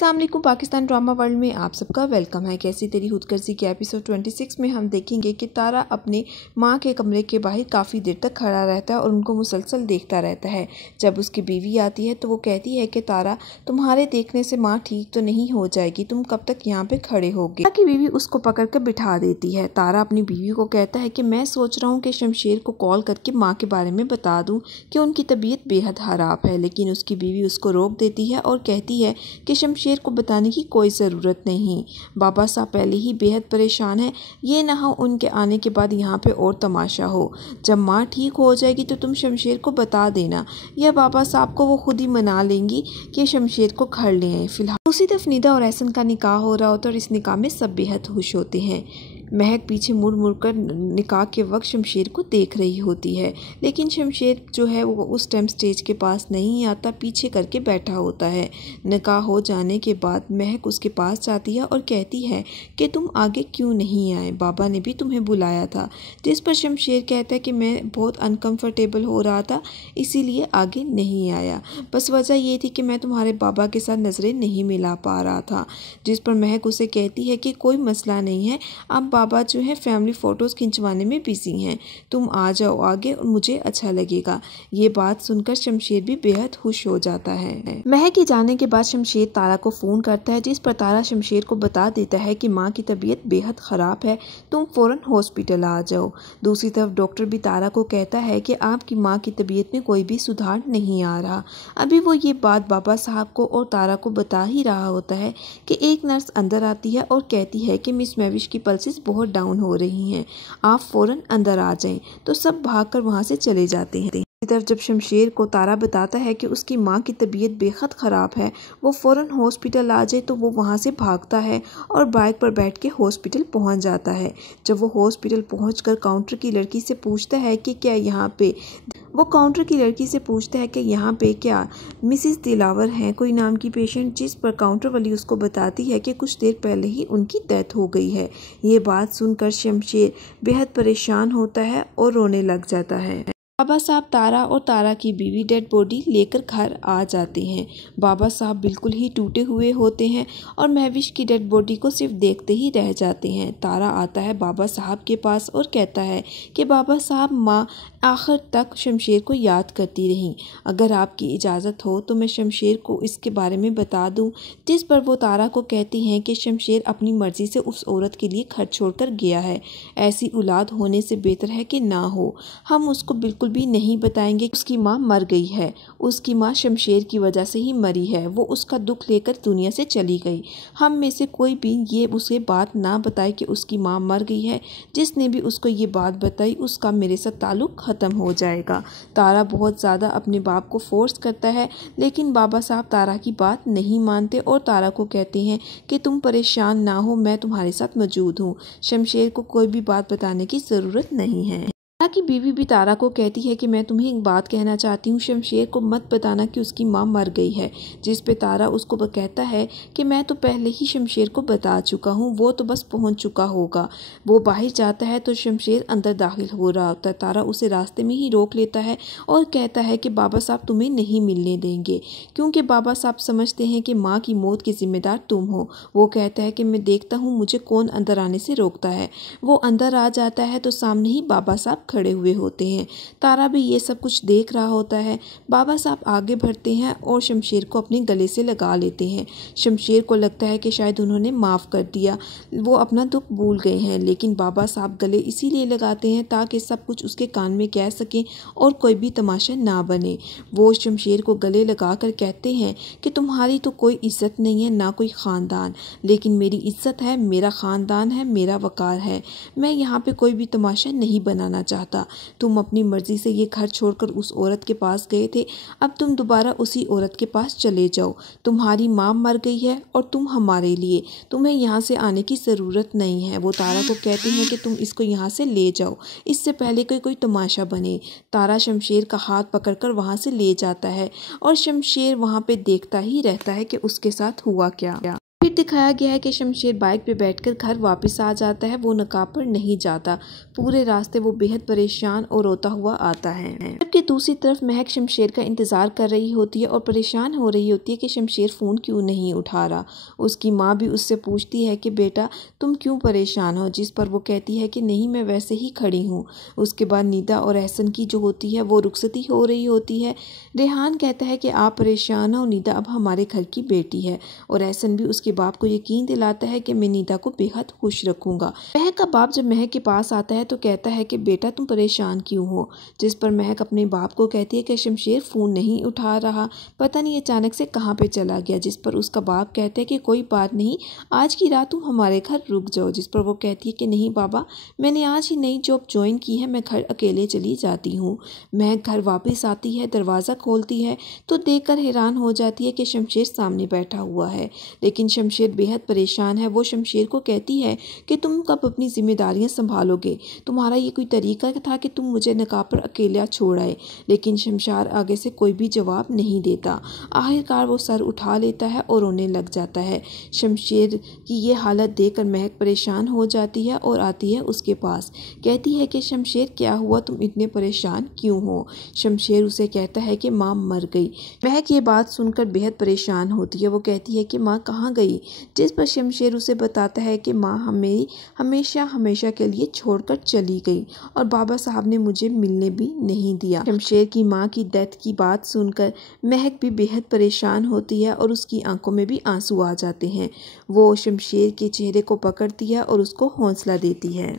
अस्सलाम वालेकुम। Pakistan drama world में आप सबका वेलकम है। कैसी तेरी खुदगर्जी के एपिसोड 26 में हम देखेंगे कि तारा अपने माँ के कमरे के बाहर काफ़ी देर तक खड़ा रहता है और उनको मुसलसल देखता रहता है। जब उसकी बीवी आती है तो वो कहती है कि तारा, तुम्हारे देखने से माँ ठीक तो नहीं हो जाएगी, तुम कब तक यहाँ पे खड़े होगे। तारा की बीवी उसको पकड़ कर बिठा देती है। तारा अपनी बीवी को कहता है कि मैं सोच रहा हूँ कि शमशेर को कॉल करके माँ के बारे में बता दूँ कि उनकी तबीयत बेहद ख़राब है, लेकिन उसकी बीवी उसको रोक देती है और कहती है कि शमशेर को बताने की कोई ज़रूरत नहीं। बाबा साहब पहले ही बेहद परेशान है, ये ना हो उनके आने के बाद यहाँ पे और तमाशा हो। जब माँ ठीक हो जाएगी तो तुम शमशेर को बता देना, या बाबा साहब को वो खुद ही मना लेंगी कि शमशेर को घर ले आए। फिलहाल दूसरी तरफ निदा और एहसन का निकाह हो रहा होता है और इस निकाह में सब बेहद खुश होते हैं। महक पीछे मुड़ मुड़ कर निकाह के वक्त शमशेर को देख रही होती है, लेकिन शमशेर जो है वो उस टाइम स्टेज के पास नहीं आता, पीछे करके बैठा होता है। निकाह हो जाने के बाद महक उसके पास जाती है और कहती है कि तुम आगे क्यों नहीं आए, बाबा ने भी तुम्हें बुलाया था। जिस पर शमशेर कहता है कि मैं बहुत अनकंफर्टेबल हो रहा था इसीलिए आगे नहीं आया, बस वजह ये थी कि मैं तुम्हारे बाबा के साथ नज़रें नहीं मिला पा रहा था। जिस पर महक उसे कहती है कि कोई मसला नहीं है, अब बाबा जो है फैमिली फ़ोटोज़ खिंचवाने में बिजी हैं, तुम आ जाओ आगे और मुझे अच्छा लगेगा। ये बात सुनकर शमशेर भी बेहद खुश हो जाता है। महक के जाने के बाद शमशेर तारा को फ़ोन करता है, जिस पर तारा शमशेर को बता देता है कि माँ की तबीयत बेहद ख़राब है, तुम फ़ौरन हॉस्पिटल आ जाओ। दूसरी तरफ डॉक्टर भी तारा को कहता है कि आपकी माँ की तबीयत में कोई भी सुधार नहीं आ रहा। अभी वो ये बात बाबा साहब को और तारा को बता ही रहा होता है कि एक नर्स अंदर आती है और कहती है कि मिस मैविश की पल्सेस बहुत डाउन हो रही हैं, आप फ़ौरन अंदर आ जाएं। तो सब भागकर वहाँ से चले जाते हैं। तरफ जब शमशेर को तारा बताता है कि उसकी माँ की तबीयत बेहद ख़राब है, वो फ़ौरन हॉस्पिटल आ जाए, तो वो वहाँ से भागता है और बाइक पर बैठ के हॉस्पिटल पहुँच जाता है। जब वो हॉस्पिटल पहुँचकर काउंटर की लड़की से पूछता है कि क्या यहाँ पे यहाँ पे क्या मिसिस दिलावर हैं कोई नाम की पेशेंट, जिस पर काउंटर वाली उसको बताती है कि कुछ देर पहले ही उनकी डेथ हो गई है। ये बात सुनकर शमशेर बेहद परेशान होता है और रोने लग जाता है। बाबा साहब तारा और तारा की बीवी डेड बॉडी लेकर घर आ जाते हैं। बाबा साहब बिल्कुल ही टूटे हुए होते हैं और महविश की डेड बॉडी को सिर्फ देखते ही रह जाते हैं। तारा आता है बाबा साहब के पास और कहता है कि बाबा साहब, माँ आखिर तक शमशेर को याद करती रहीं, अगर आपकी इजाज़त हो तो मैं शमशेर को इसके बारे में बता दूं। जिस पर वो तारा को कहती हैं कि शमशेर अपनी मर्ज़ी से उस औरत के लिए घर छोड़कर गया है, ऐसी औलाद होने से बेहतर है कि ना हो। हम उसको बिल्कुल भी नहीं बताएंगे उसकी माँ मर गई है, उसकी माँ शमशेर की वजह से ही मरी है, वो उसका दुख लेकर दुनिया से चली गई। हम में से कोई भी ये उसे बात ना बताए कि उसकी माँ मर गई है, जिसने भी उसको ये बात बताई उसका मेरे साथ ताल्लुक़ ख़त्म हो जाएगा। तारा बहुत ज़्यादा अपने बाप को फोर्स करता है, लेकिन बाबा साहब तारा की बात नहीं मानते और तारा को कहते हैं कि तुम परेशान ना हो, मैं तुम्हारे साथ मौजूद हूँ, शमशेर को कोई भी बात बताने की ज़रूरत नहीं है। तारा की बीवी भी तारा को कहती है कि मैं तुम्हें एक बात कहना चाहती हूँ, शमशेर को मत बताना कि उसकी माँ मर गई है। जिस पे तारा उसको कहता है कि मैं तो पहले ही शमशेर को बता चुका हूँ, वो तो बस पहुँच चुका होगा। वो बाहर जाता है तो शमशेर अंदर दाखिल हो रहा होता है। तारा उसे रास्ते में ही रोक लेता है और कहता है कि बाबा साहब तुम्हें नहीं मिलने देंगे, क्योंकि बाबा साहब समझते हैं कि माँ की मौत के जिम्मेदार तुम हो। वो कहता है कि मैं देखता हूँ मुझे कौन अंदर आने से रोकता है। वो अंदर आ जाता है तो सामने ही बाबा साहब खड़े हुए होते हैं। तारा भी ये सब कुछ देख रहा होता है। बाबा साहब आगे बढ़ते हैं और शमशेर को अपने गले से लगा लेते हैं। शमशेर को लगता है कि शायद उन्होंने माफ़ कर दिया, वो अपना दुख भूल गए हैं, लेकिन बाबा साहब गले इसीलिए लगाते हैं ताकि सब कुछ उसके कान में कह सकें और कोई भी तमाशा ना बने। वो शमशेर को गले लगा कर कहते हैं कि तुम्हारी तो कोई इज्जत नहीं है, ना कोई ख़ानदान, लेकिन मेरी इज्जत है, मेरा ख़ानदान है, मेरा वक़ार है। मैं यहाँ पे कोई भी तमाशा नहीं बनाना चाहता। तुम अपनी मर्जी से ये घर छोड़कर उस औरत के पास गए थे, अब तुम दोबारा उसी औरत के पास चले जाओ। तुम्हारी माँ मर गई है और तुम हमारे लिए, तुम्हें यहाँ से आने की ज़रूरत नहीं है। वो तारा को कहते हैं कि तुम इसको यहाँ से ले जाओ, इससे पहले कि कोई तमाशा बने। तारा शमशेर का हाथ पकड़कर वहाँ से ले जाता है और शमशेर वहाँ पे देखता ही रहता है कि उसके साथ हुआ क्या। फिर दिखाया गया है कि शमशेर बाइक पे बैठकर घर वापस आ जाता है। वो नकाब पर नहीं जाता। पूरे रास्ते वो बेहद परेशान और रोता हुआ आता है। जबकि दूसरी तरफ महक शमशेर का इंतजार कर रही होती है और परेशान हो रही होती है कि शमशेर फ़ोन क्यों नहीं उठा रहा। उसकी माँ भी उससे पूछती है कि बेटा तुम क्यों परेशान हो, जिस पर वो कहती है कि नहीं मैं वैसे ही खड़ी हूँ। उसके बाद निदा और एहसन की जो होती है वो रुखसती हो रही होती है। रेहान कहता है कि आप परेशान हो, निदा अब हमारे घर की बेटी है। और एहसन भी उसके बाप को यकीन दिलाता है कि मैं निदा को बेहद खुश रखूंगा। महक का बाप जब महक के पास आता है तो कहता है कि बेटा तुम परेशान क्यों हो, जिस पर महक अपने बाप को कहती है कि शमशेर फ़ोन नहीं उठा रहा, पता नहीं अचानक से कहाँ पे चला गया। जिस पर उसका बाप कहता है कि कोई बात नहीं, आज की रात तुम हमारे घर रुक जाओ। जिस पर वो कहती है कि नहीं बाबा, मैंने आज ही नई जॉब ज्वाइन की है, मैं घर अकेले चली जाती हूँ। महक घर वापस आती है, दरवाज़ा खोलती है तो देखकर हैरान हो जाती है कि शमशेर सामने बैठा हुआ है। लेकिन शमशेर बेहद परेशान है। वो शमशेर को कहती है कि तुम कब अपनी जिम्मेदारियां संभालोगे, तुम्हारा ये कोई तरीका था कि तुम मुझे नकाब पर अकेला छोड़ आए। लेकिन शमशेर आगे से कोई भी जवाब नहीं देता। आखिरकार वो सर उठा लेता है और रोने लग जाता है। शमशेर की ये हालत देखकर महक परेशान हो जाती है और आती है उसके पास। कहती है कि शमशेर क्या हुआ, तुम इतने परेशान क्यों हो। शमशेर उसे कहता है कि माँ मर गई। महक ये बात सुनकर बेहद परेशान होती है। वो कहती है कि माँ कहाँ गई। जिस पर शमशेर उसे बताता है कि माँ हमें हमेशा हमेशा के लिए छोड़कर चली गई और बाबा साहब ने मुझे मिलने भी नहीं दिया। शमशेर की माँ की डेथ की बात सुनकर महक भी बेहद परेशान होती है और उसकी आंखों में भी आंसू आ जाते हैं। वो शमशेर के चेहरे को पकड़ती है और उसको हौसला देती है।